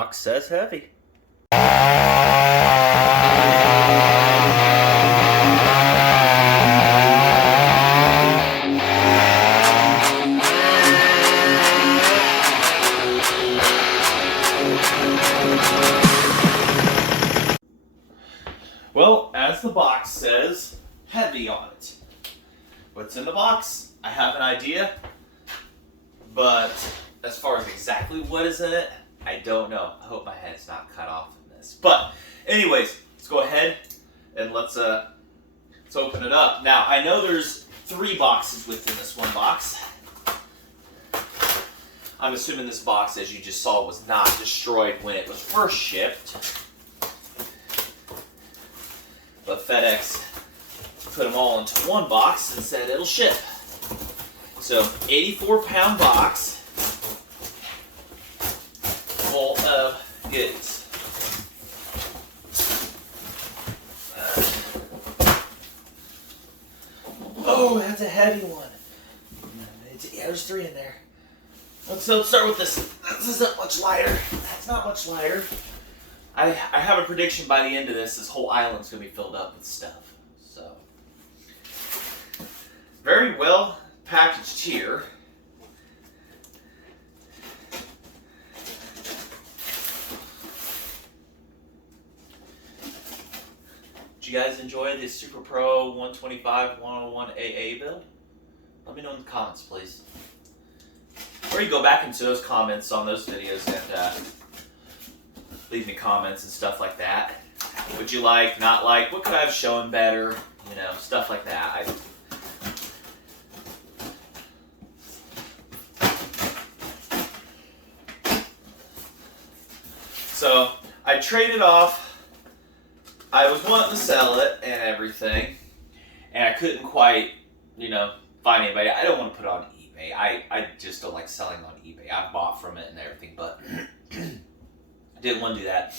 Box says heavy. Well, as the box says, heavy on it. What's in the box? I have an idea, but as far as exactly what is in it, I don't know. I hope my head's not cut off in this. But anyways, let's go ahead and let's open it up. Now, I know there's 3 boxes within this one box. I'm assuming this box, as you just saw, was not destroyed when it was first shipped. But FedEx put them all into one box and said it'll ship. So, 84-pound box full of goods. Oh, that's a heavy one. Yeah, there's 3 in there. Let's start with this. This isn't much lighter. That's not much lighter. I have a prediction by the end of this whole island's going to be filled up with stuff. So, very well packaged here. Did you guys enjoy the Super Pro 125 101 AA build? Let me know in the comments, please. Or you go back into those comments on those videos and leave me comments and stuff like that. Would you like, not like, what could I have shown better? You know, stuff like that. So, I traded off. I was wanting to sell it and everything, and I couldn't quite, find anybody. I don't want to put it on eBay. I just don't like selling on eBay. I bought from it and everything, but I didn't want to do that.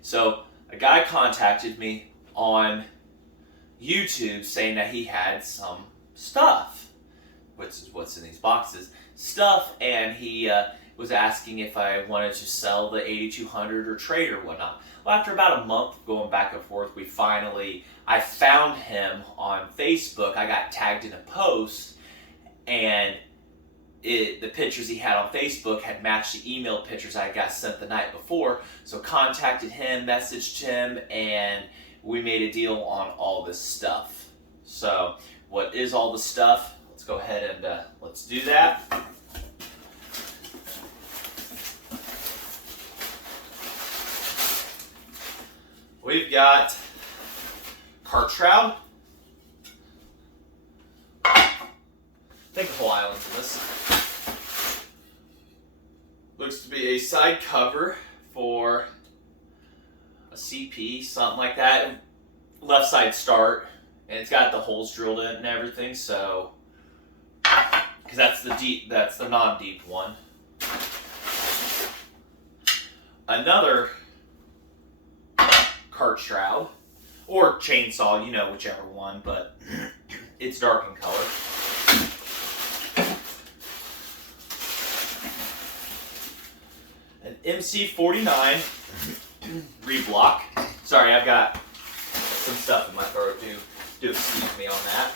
So a guy contacted me on YouTube saying that he had some stuff, which is what's in these boxes, and he was asking if I wanted to sell the 8200 or trade or whatnot. Well, after about a month going back and forth, I found him on Facebook. I got tagged in a post, and the pictures he had on Facebook had matched the email pictures I got sent the night before. So contacted him, messaged him, and we made a deal on all this stuff. So what is all the stuff? Let's go ahead and let's do that. We've got cart shroud. I think the whole island's in this. Looks to be a side cover for a CP, something like that. Left side start, and it's got the holes drilled in and everything. So, because that's the non-deep one. Another cart shroud or chainsaw, whichever one, but it's dark in color. An MC49 reblock. Sorry, I've got some stuff in my throat. Do excuse me on that.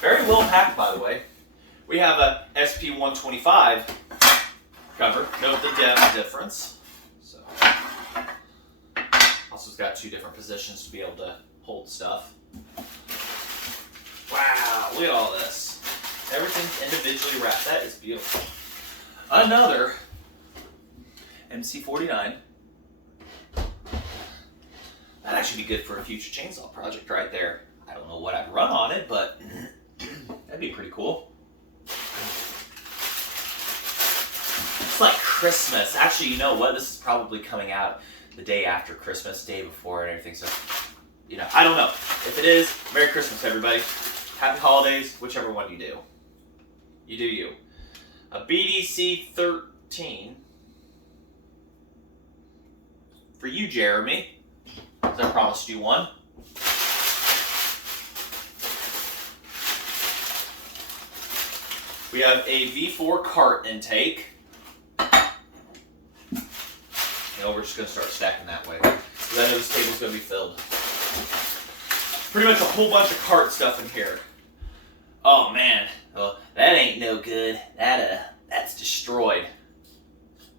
Very well packed, by the way. We have a SP125 cover. Note the depth difference. So, also, it's got 2 different positions to be able to hold stuff. Wow, look at all this. Everything's individually wrapped. That is beautiful. Another MC49. That'd actually be good for a future chainsaw project right there. I don't know what I'd run on it, but that'd be pretty cool. It's like Christmas. Actually, you know what? This is probably coming out the day after Christmas, day before and everything. So, I don't know. If it is, Merry Christmas, everybody. Happy holidays, whichever one you do. You do you. A BDC 13 for you, Jeremy, because I promised you one. We have a V4 cart intake. we're just gonna start stacking that way. Because I know this table's gonna be filled. Pretty much a whole bunch of cart stuff in here. Oh man, well, that ain't no good. That's destroyed.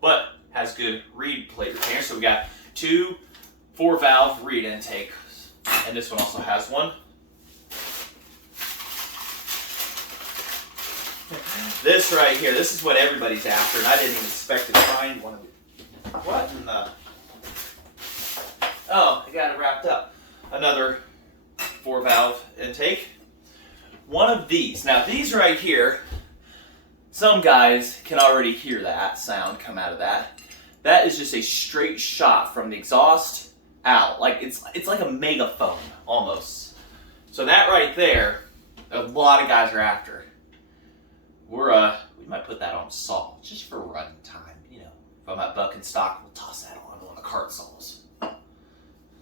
But has good reed plate retainer. So we got 2 4-valve reed intakes, and this one also has one. This right here, this is what everybody's after, and I didn't even expect to find one of these. What in the? Oh, I got it wrapped up. Another 4-valve intake. One of these. Now these right here, some guys can already hear that sound come out of that. That is just a straight shot from the exhaust out. Like it's like a megaphone almost. So that right there, a lot of guys are after. We might put that on saw just for running time. You know, if I'm at buck and stock, we'll toss that on one of the cart saws.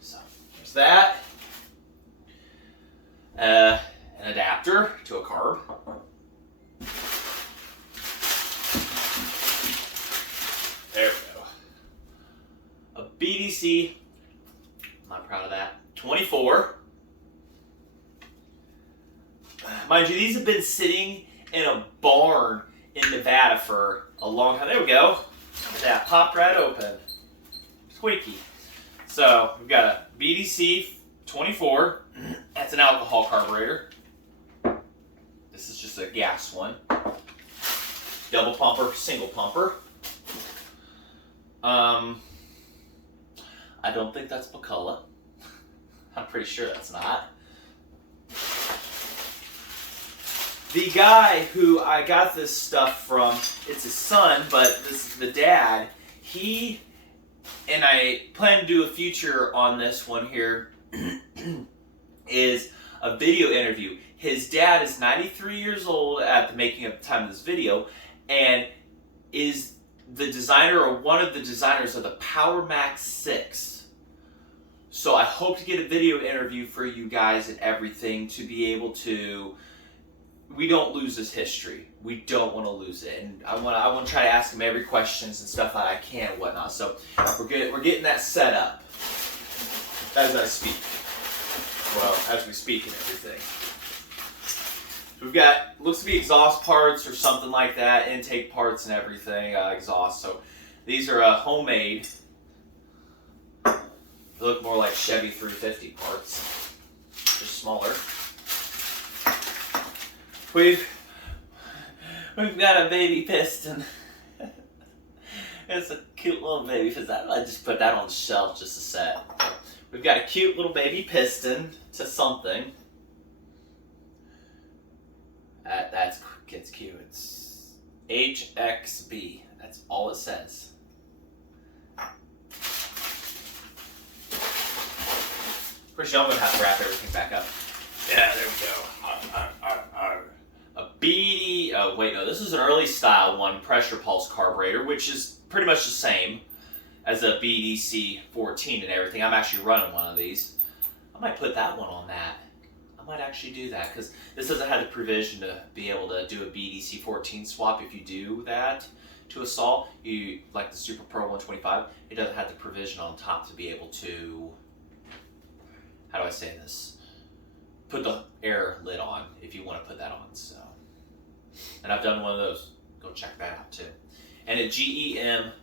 So there's that. An adapter to a carb. There we go. A BDC, I'm not proud of that, 24. Mind you, these have been sitting in a barn in Nevada for a long time. There we go. That popped right open. Squeaky. So we've got a BDC 24. That's an alcohol carburetor. This is just a gas one. Double pumper, single pumper. I don't think that's McCulloch. I'm pretty sure that's not. The guy who I got this stuff from, it's his son, but this is the dad. He, and I plan to do a feature on this one here, is a video interview. His dad is 93 years old at the making of the time of this video, and is the designer or one of the designers of the Power Max 6. So I hope to get a video interview for you guys and everything to be able to, we don't lose this history. We don't want to lose it. And I want to try to ask him every questions and stuff that I can and whatnot. So we're getting that set up as I speak. Well, as we speak and everything. We've got, looks to be exhaust parts or something like that, intake parts and everything, exhaust. So these are homemade. They look more like Chevy 350 parts, just smaller. We've got a baby piston. It's a cute little baby piston. I just put that on the shelf just a set. We've got a cute little baby piston to something. It's cute. It's HXB. That's all it says. Pretty sure I'm gonna have to wrap everything back up. Yeah, there we go. A BD. Oh wait, no. This is an early style one, pressure pulse carburetor, which is pretty much the same as a BDC 14 and everything. I'm actually running one of these. I might put that one on that. I might actually do that because this doesn't have the provision to be able to do a BDC 14 swap. If you do that to a saw, you like the Super Pro 125, it doesn't have the provision on top to be able to, how do I say this? Put the air lid on if you want to put that on. So, and I've done one of those. Go check that out too. And a GEM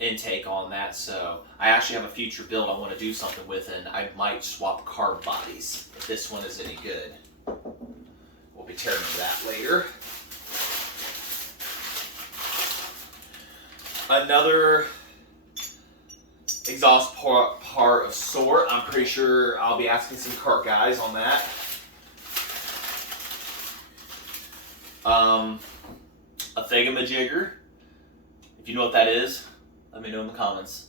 intake on that, so I actually have a future build I want to do something with, and I might swap carb bodies if this one is any good. We'll be tearing into that later. Another exhaust part of sort. I'm pretty sure I'll be asking some cart guys on that. A thingamajigger. If you know what that is, let me know in the comments.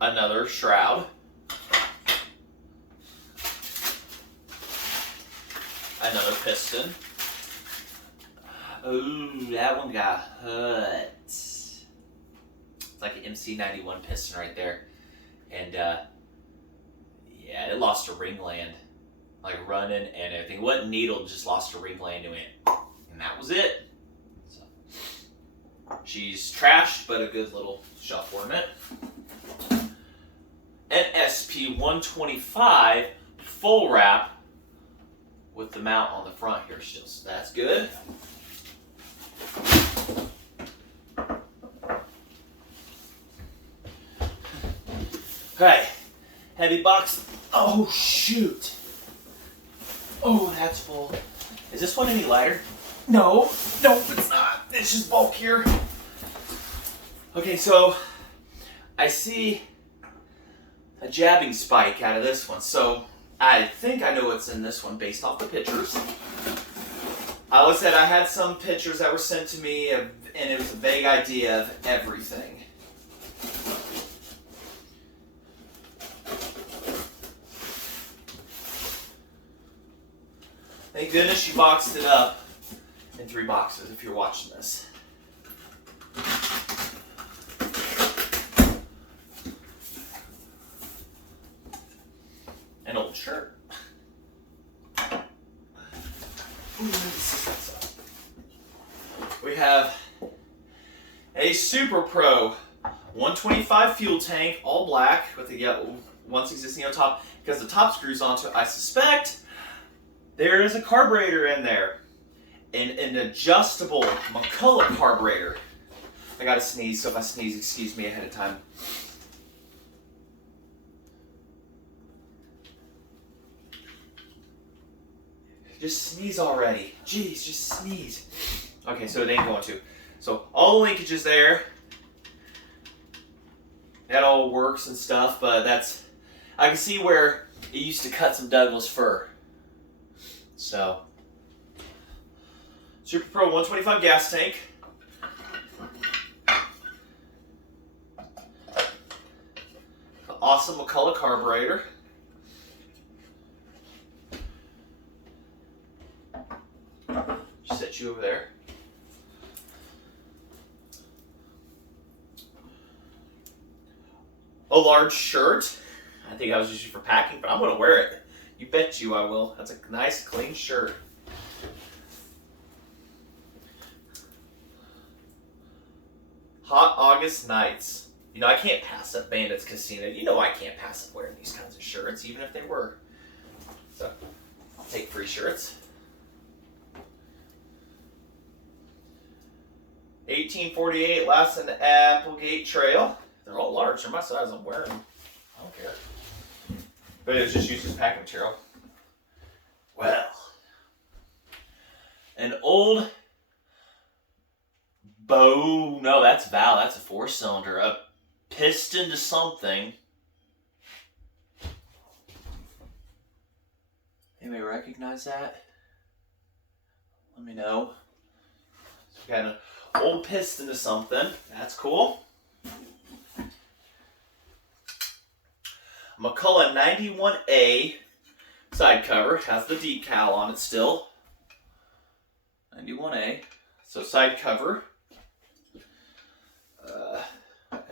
Another shroud. Another piston. Ooh, that one got hurt. It's like an MC91 piston right there. And yeah, it lost a ring land. Like running and everything. It wasn't needle, just lost a ring land and went and that was it. So, she's trashed, but a good little shelf ornament. An SP-125 full wrap with the mount on the front here still, so that's good. Okay, heavy box. Oh shoot! Oh, that's full. Is this one any lighter? No, nope, it's not. It's just bulkier. Okay, so I see a jabbing spike out of this one, so I think I know what's in this one based off the pictures. I always said I had some pictures that were sent to me, and it was a vague idea of everything. Thank goodness she boxed it up in 3 boxes if you're watching this. An old shirt. We have a Super Pro 125 fuel tank, all black with the yellow once existing on top. Because the top screws onto it, I suspect there is a carburetor in there. An adjustable McCulloch carburetor. I gotta sneeze, so if I sneeze, excuse me ahead of time. Just sneeze already. Jeez, just sneeze. Okay, so it ain't going to. So all the linkages there. That all works and stuff, but that's... I can see where it used to cut some Douglas fir. So... Super Pro 125 gas tank. Awesome McCulloch carburetor. Just set you over there. A large shirt. I think I was using for packing, but I'm going to wear it. You bet you I will. That's a nice, clean shirt. Hot August nights. You know, I can't pass up Bandits Casino. You know I can't pass up wearing these kinds of shirts, even if they were. So, I'll take free shirts. 1848 Lassen Applegate Trail. They're all large. They're my size. I'm wearing them. I don't care. But it was just used as packing material. Well. An old bow. No, that's Val. That's a 4-cylinder. A piston to something. Anybody recognize that? Let me know. So we got an old piston to something. That's cool. McCulloch 91A side cover. Has the decal on it still. 91A. So side cover.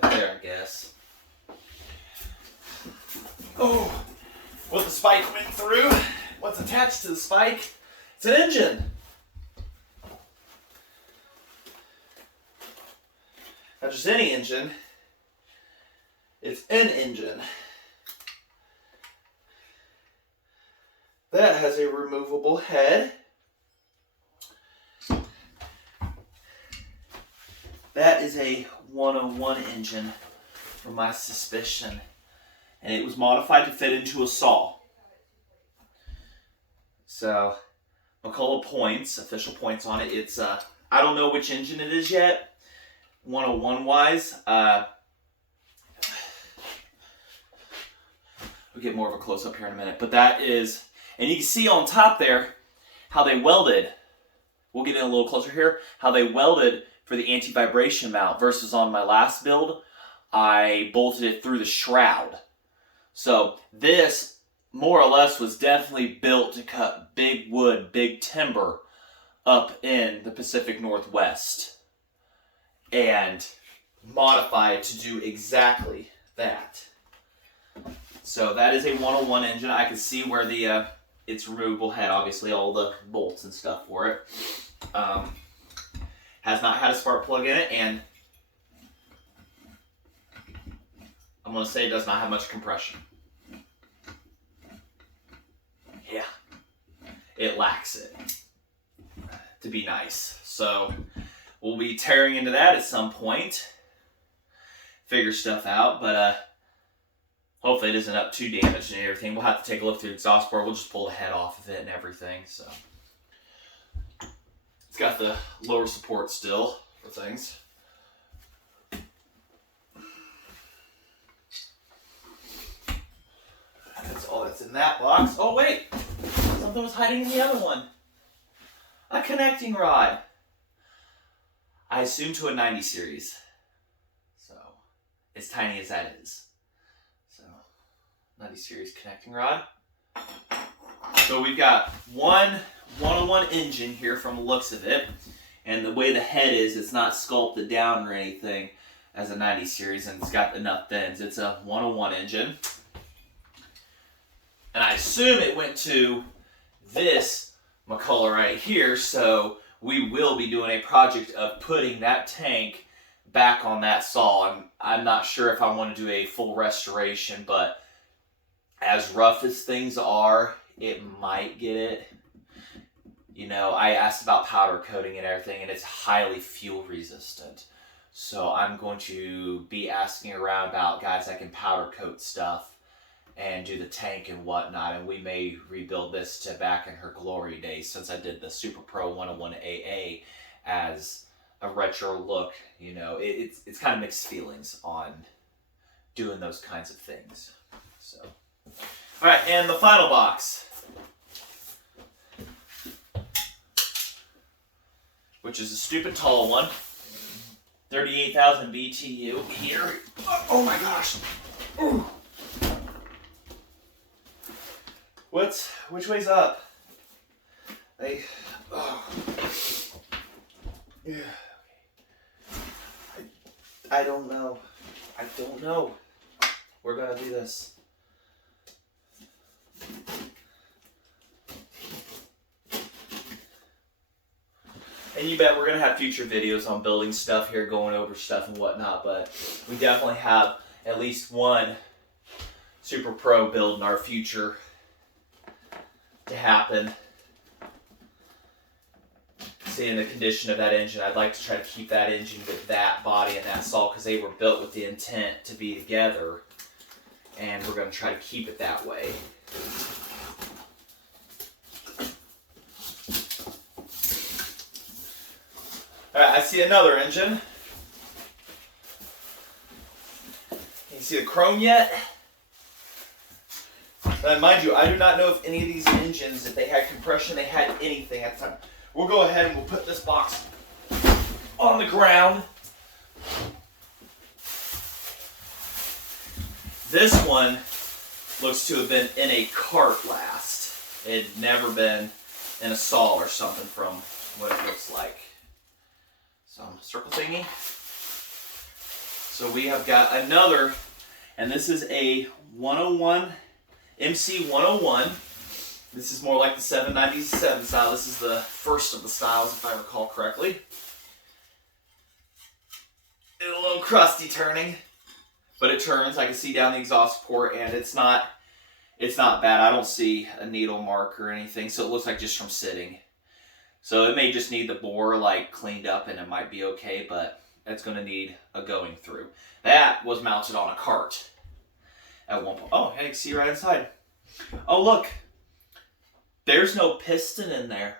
There, I guess. Oh, what the spike went through. What's attached to the spike? It's an engine. Not just any engine. It's an engine. That has a removable head. That is a 101 engine, from my suspicion. And it was modified to fit into a saw. So, McCulloch points, official points on it. It's, I don't know which engine it is yet, 101 wise. We'll get more of a close up here in a minute. But that is, and you can see on top there how they welded. We'll get in a little closer here. How they welded for the anti-vibration mount versus on my last build, I bolted it through the shroud. So this, more or less, was definitely built to cut big wood, big timber up in the Pacific Northwest and modify it to do exactly that. So that is a 101 engine. I can see where the its removable head, obviously all the bolts and stuff for it. Has not had a spark plug in it, and I'm going to say it does not have much compression. Yeah, it lacks it, to be nice. So we'll be tearing into that at some point, figure stuff out, but hopefully it isn't up too damaged and everything. We'll have to take a look through the exhaust port. We'll just pull the head off of it and everything. So it's got the lower support still for things. That's all that's in that box. Oh wait, something was hiding in the other one. A connecting rod. I assume to a 90 series. So, as tiny as that is. So, 90 series connecting rod. So we've got one 101 engine here from the looks of it. And the way the head is, it's not sculpted down or anything as a 90 series, and it's got enough bends. It's a 101 engine. And I assume it went to this McCulloch right here, so we will be doing a project of putting that tank back on that saw. I'm not sure if I want to do a full restoration, but as rough as things are, it might get it. You know, I asked about powder coating and everything, and it's highly fuel resistant. So I'm going to be asking around about guys that can powder coat stuff and do the tank and whatnot, and we may rebuild this to back in her glory days, since I did the Super Pro 101 AA as a retro look. You know, it's kind of mixed feelings on doing those kinds of things. So, all right, and the final box, which is a stupid tall one, 38,000 BTU here. Oh my gosh. Ooh. Which way's up? I don't know. I don't know. We're gonna do this. And you bet we're gonna have future videos on building stuff here, going over stuff and whatnot, but we definitely have at least one Super Pro build in our future to happen. Seeing the condition of that engine, I'd like to try to keep that engine with that body and that saw, because they were built with the intent to be together, and we're going to try to keep it that way. Alright, I see another engine. Can you see the chrome yet? Mind you, I do not know if any of these engines, if they had compression, they had anything at the time. We'll go ahead and we'll put this box on the ground. This one looks to have been in a cart last. It had never been in a saw or something from what it looks like. So, circle thingy. So we have got another, and this is a 101 MC 101. This is more like the 797 style. This is the first of the styles, if I recall correctly. It's a little crusty turning, but it turns. I can see down the exhaust port, and it's not bad. I don't see a needle mark or anything, so it looks like just from sitting. So it may just need the bore like cleaned up, and it might be okay, but it's going to need a going through. That was mounted on a cart at one point. Oh, hey, you can see right inside. Oh, look. There's no piston in there.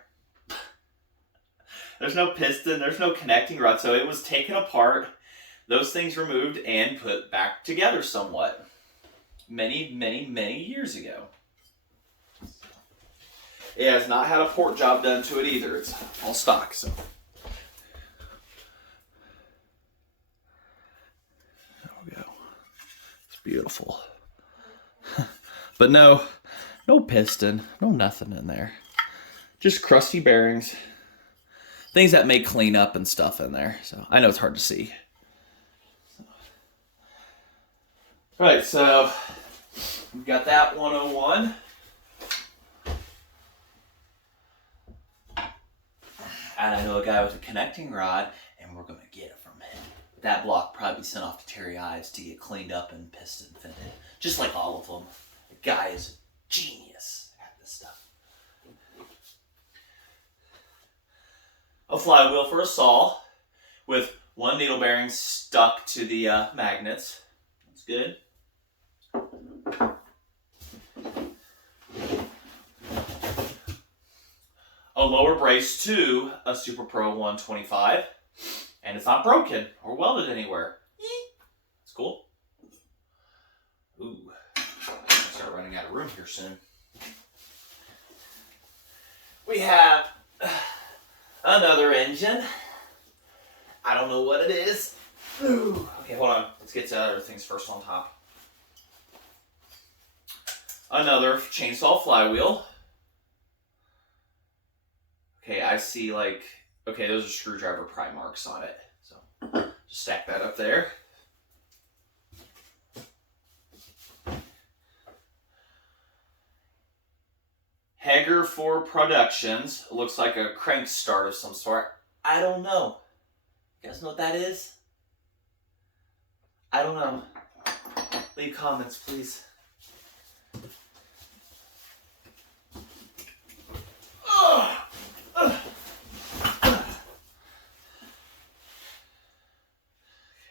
There's no piston. There's no connecting rod. So it was taken apart, those things removed, and put back together somewhat. Many, many, many years ago. It has not had a port job done to it either. It's all stock, so. There we go. It's beautiful. But no piston, no nothing in there. Just crusty bearings. Things that may clean up and stuff in there. So I know it's hard to see. Right, so we've got that 101. And I know a guy with a connecting rod, and we're going to get it from him. That block probably sent off to Terry Ives to get cleaned up and piston fitted. Just like all of them. The guy is a genius at this stuff. A flywheel for a saw with one needle bearing stuck to the magnets. That's good. A lower brace to a Super Pro 125, and it's not broken or welded anywhere. That's cool. Ooh, I'm gonna start running out of room here soon. We have another engine. I don't know what it is. Ooh. Okay, hold on. Let's get to other things first on top. Another chainsaw flywheel. Okay, I see like, okay, those are screwdriver pry marks on it. So just stack that up there. Hager for Productions. It looks like a crank start of some sort. I don't know. You guys know what that is? I don't know. Leave comments, please.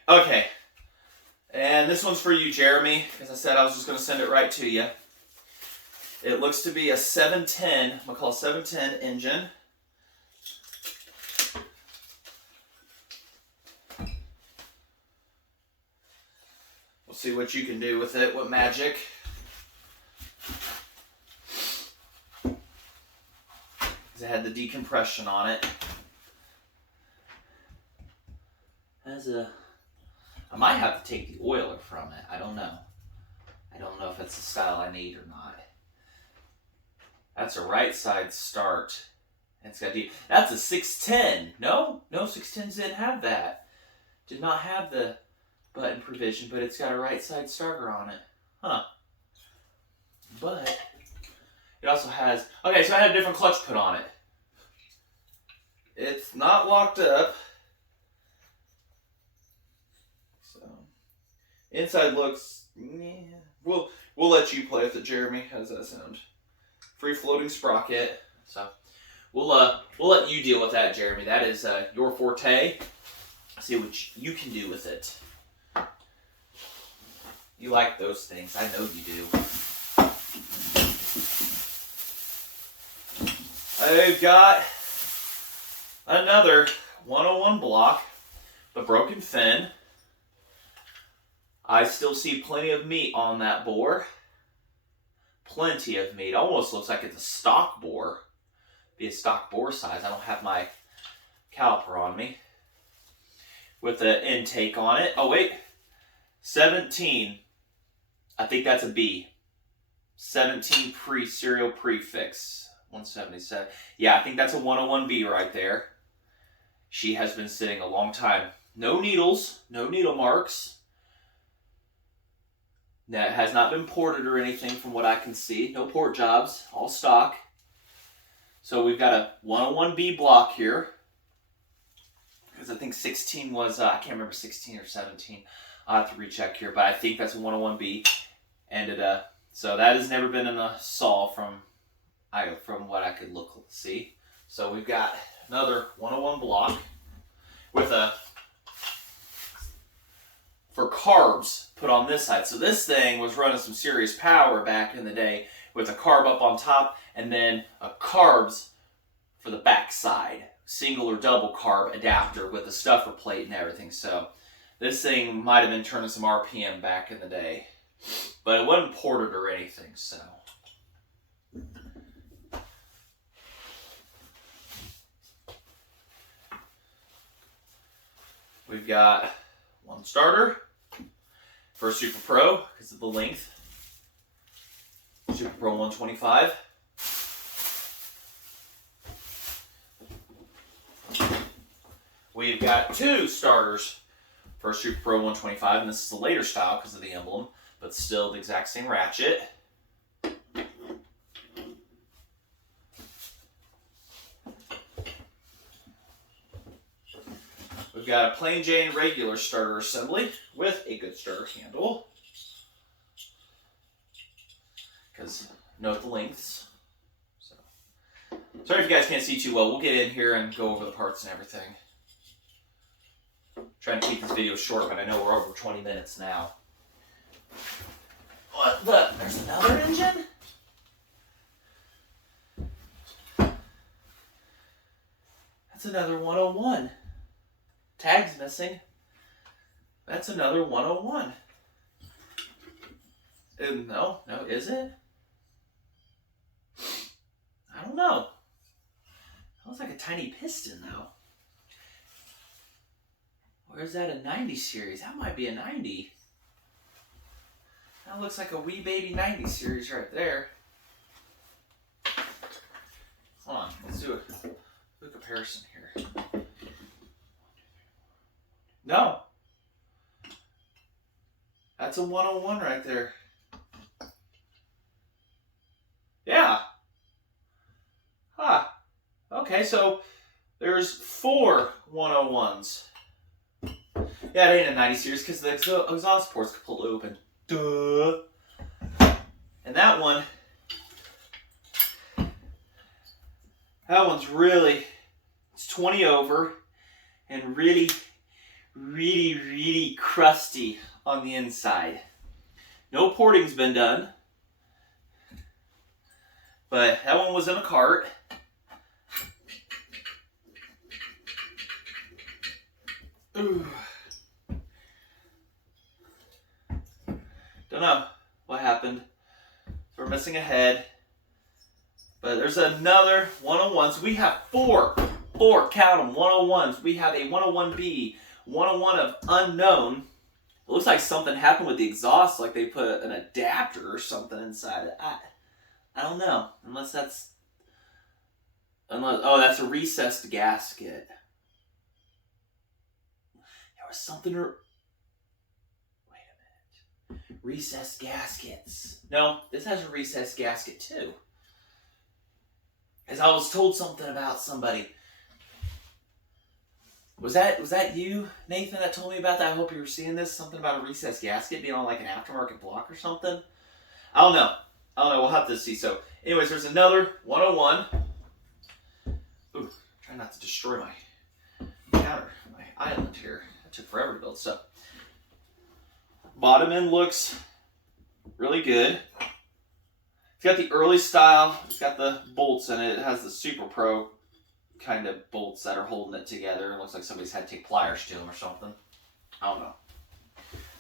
Okay, and this one's for you, Jeremy, because I said I was just going to send it right to you. It looks to be a 710, McCulloch 710 engine. We'll see what you can do with it, what magic. Because it had the decompression on it. I might have to take the oiler from it. I don't know. I don't know if it's the style I need or not. That's a right side start. It's got that's a 610. No, 610s didn't have that. Did not have the button provision, but it's got a right side starter on it. Huh. But it also has, okay, so I had a different clutch put on it. It's not locked up. Inside looks, yeah. We'll let you play with it, Jeremy. How does that sound? Free floating sprocket. So we'll let you deal with that, Jeremy. That is your forte. See what you can do with it. You like those things. I know you do. I've got another 101 block, the broken fin. I still see plenty of meat on that bore. Plenty of meat. Almost looks like it's a stock bore. Be a stock bore size. I don't have my caliper on me. With the intake on it. Oh wait. 17. I think that's a B. 17 serial prefix. 177. Yeah, I think that's a 101B right there. She has been sitting a long time. No needles. No needle marks. That has not been ported or anything from what I can see. No port jobs, all stock. So we've got a 101B block here. Because I think 16 was, I can't remember 16 or 17. I'll have to recheck here, but I think that's a 101B. And so that has never been in a saw from what I could see. So we've got another 101 block with for carbs put on this side. So this thing was running some serious power back in the day with a carb up on top and then a carbs for the back side. Single or double carb adapter with the stuffer plate and everything. So this thing might have been turning some RPM back in the day. But it wasn't ported or anything, so. We've got one starter for Super Pro because of the length. Super Pro 125. We've got two starters for Super Pro 125, and this is the later style because of the emblem, but still the exact same ratchet. got a plain Jane regular starter assembly with a good starter handle. Because note the lengths. So, sorry if you guys can't see too well. We'll get in here and go over the parts and everything. Trying to keep this video short, but I know we're over 20 minutes now. What the? There's another engine? That's another 101. Tag's missing. That's another 101. No, is it? I don't know. That looks like a tiny piston, though. Or is that a 90 series? That might be a 90. That looks like a wee baby 90 series right there. Hold on, let's do a comparison here. No. That's a 101 right there. Yeah. Huh. Okay, so there's 4 101s. Yeah, it ain't a 90 series because the exhaust port's completely open. Duh. And that one's really, it's 20 over and really, really, really crusty on the inside. No porting's been done, but that one was in a cart. Ooh. Don't know what happened. We're missing a head. But there's another 101. So we have four, count them, 101s. We have a 101B, 101 of unknown. It looks like something happened with the exhaust, like they put an adapter or something inside it. I don't know. Unless that's a recessed gasket. There was something wait a minute. Recessed gaskets. No, this has a recessed gasket too. As I was told something about somebody. Was that you, Nathan, that told me about that? I hope you were seeing this. Something about a recessed gasket being on like an aftermarket block or something. I don't know. We'll have to see. So, anyways, there's another 101. Ooh, try not to destroy my counter, my island here. That took forever to build. So, bottom end looks really good. It's got the early style. It's got the bolts in it. It has the Super Pro kind of bolts that are holding it together. It looks like somebody's had to take pliers to them or something. I don't know.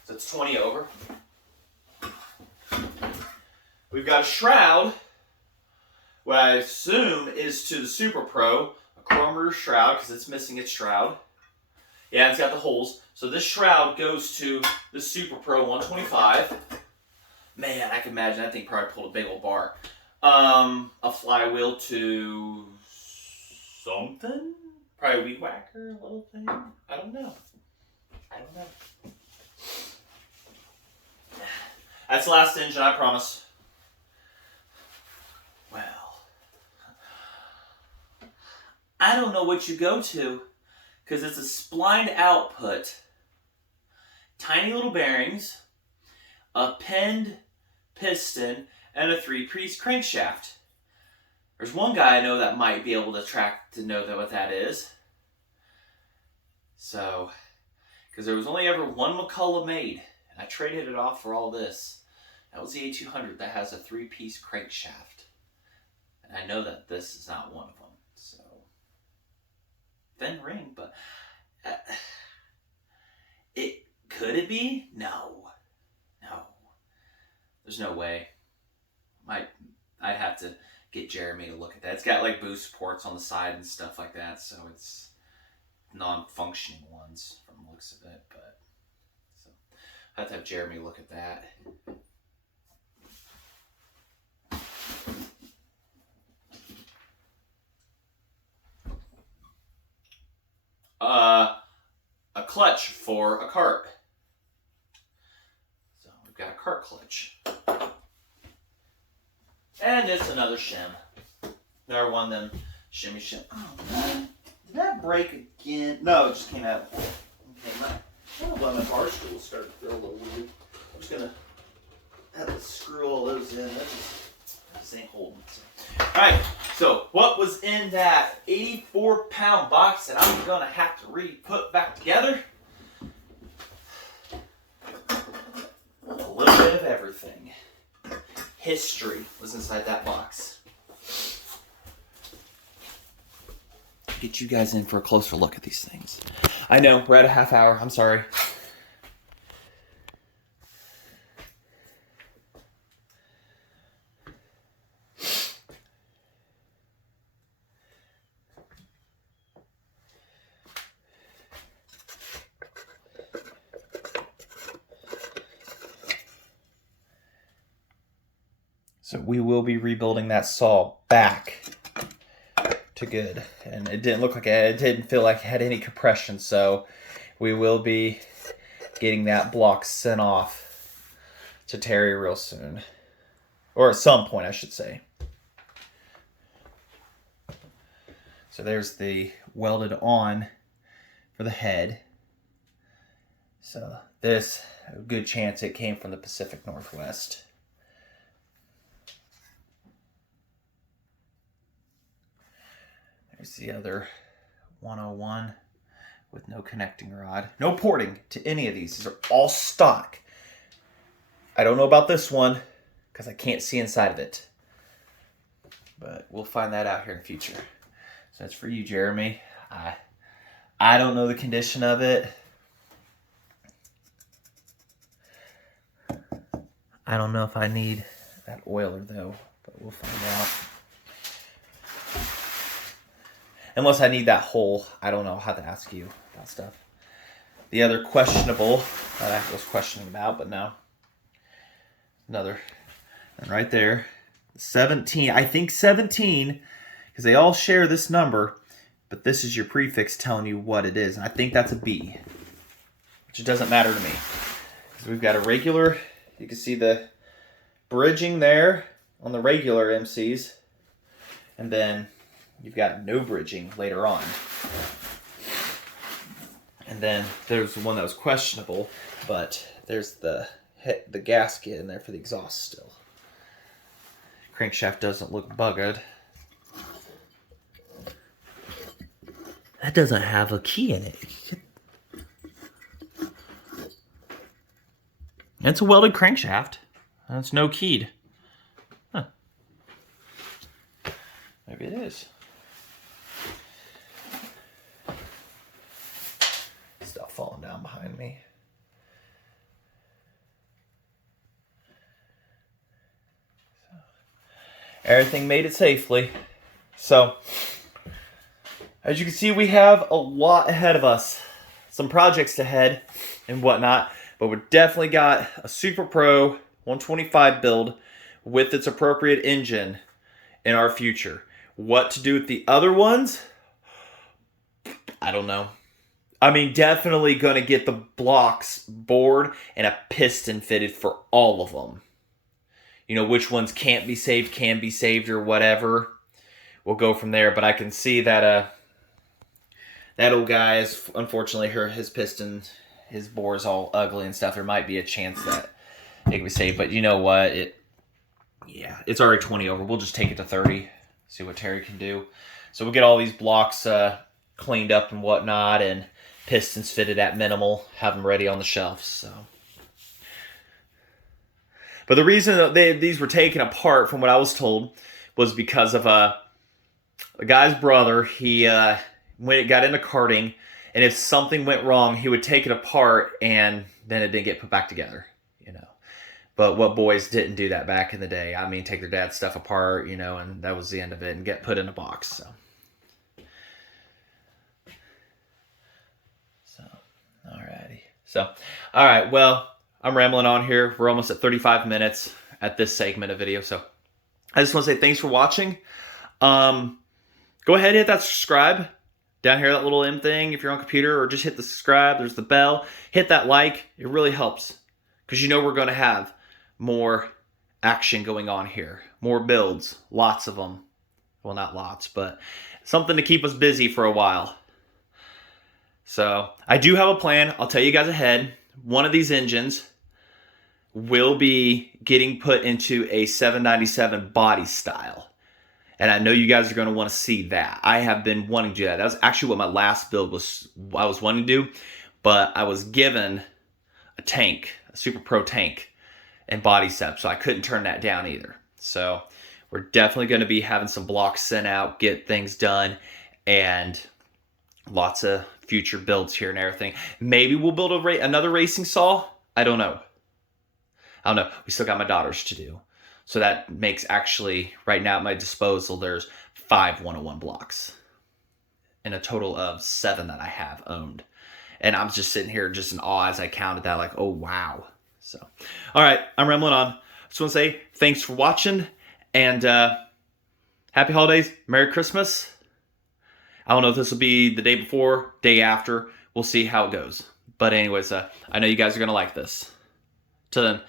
So it's 20 over. We've got a shroud, what I assume is to the Super Pro, a chrome roof shroud because it's missing its shroud. Yeah, it's got the holes. So this shroud goes to the Super Pro 125. Man, I can imagine that thing probably pulled a big old bar. A flywheel to something? Probably a weed whacker, a little thing. I don't know. That's the last engine, I promise. Well, I don't know what you go to, because it's a splined output, tiny little bearings, a penned piston, and a 3-piece crankshaft. There's one guy I know that might be able to know what that is. So, because there was only ever one McCulloch made, and I traded it off for all this. That was the A200 that has a 3-piece crankshaft. And I know that this is not one of them. So, thin ring, but could it be? No. There's no way. I'd have to get Jeremy to look at that. It's got like boost ports on the side and stuff like that, so it's non-functioning ones from the looks of it. But so I have to have Jeremy look at that. A clutch for a cart. So we've got a cart clutch. And it's another shim. Another one of them shimmy shim. Oh man, did that break again? No, it just came out. I don't know why my bar stools started to feel a little weird. I'm just gonna have to screw all those in. That just ain't holding. Alright, so what was in that 84-pound box that I'm gonna have to re-put back together? A little bit of everything. History was inside that box. Get you guys in for a closer look at these things. I know, we're at a half hour. I'm sorry. So we will be rebuilding that saw back to good. And it didn't look like it didn't feel like it had any compression. So we will be getting that block sent off to Terry real soon. Or at some point, I should say. So there's the welded on for the head. So this, a good chance it came from the Pacific Northwest. There's the other 101 with no connecting rod. No porting to any of these. These are all stock. I don't know about this one because I can't see inside of it. But we'll find that out here in the future. So that's for you, Jeremy. I don't know the condition of it. I don't know if I need that oiler though, but we'll find out. Unless I need that hole, I don't know. I'll have to ask you about stuff. The other questionable that I was questioning about, but no. Another. And right there. 17. I think 17, because they all share this number, but this is your prefix telling you what it is. And I think that's a B, which doesn't matter to me. So we've got a regular, you can see the bridging there on the regular MCs. And then you've got no bridging later on. And then there's the one that was questionable, but there's the gasket in there for the exhaust still. Crankshaft doesn't look buggered. That doesn't have a key in it. It's a welded crankshaft. It's no keyed. Huh. Maybe it is. Stuff falling down behind me. Everything made it safely. So, as you can see, we have a lot ahead of us. Some projects ahead and whatnot. But we've definitely got a Super Pro 125 build with its appropriate engine in our future. What to do with the other ones? I don't know. I mean, definitely going to get the blocks bored and a piston fitted for all of them. You know, which ones can't be saved, can be saved, or whatever. We'll go from there. But I can see that that old guy is, unfortunately, his piston, his bore is all ugly and stuff. There might be a chance that it can be saved. But you know what? It's already 20 over. We'll just take it to 30. See what Terry can do. So we'll get all these blocks cleaned up and whatnot, and pistons fitted at minimal. Have them ready on the shelves. So. But the reason that these were taken apart, from what I was told, was because of a guy's brother. He got into karting, and if something went wrong, he would take it apart, and then it didn't get put back together. You know, but what boys didn't do that back in the day? I mean, take their dad's stuff apart, you know, and that was the end of it, and get put in a box. So, alrighty. So, all right. Well, I'm rambling on here. We're almost at 35 minutes at this segment of video. So I just want to say thanks for watching. Go ahead and hit that subscribe down here, that little M thing if you're on computer, or just hit the subscribe. There's the bell. Hit that like. It really helps because you know we're going to have more action going on here. More builds. Lots of them. Well, not lots, but something to keep us busy for a while. So I do have a plan. I'll tell you guys ahead. One of these engines will be getting put into a 797 body style. And I know you guys are going to want to see that. I have been wanting to do that. That was actually what my last build I was wanting to do. But I was given a tank, a Super Pro tank, and body set. So I couldn't turn that down either. So we're definitely going to be having some blocks sent out, get things done, and lots of future builds here and everything. Maybe we'll build another racing saw. I don't know. We still got my daughters to do. So that makes actually, right now at my disposal, there's 5 101 blocks. And a total of 7 that I have owned. And I'm just sitting here just in awe as I counted that, like, oh, wow. So, all right, I'm rambling on. Just want to say thanks for watching. And happy holidays. Merry Christmas. I don't know if this will be the day before, day after. We'll see how it goes. But anyways, I know you guys are going to like this. Till then,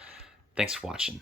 thanks for watching.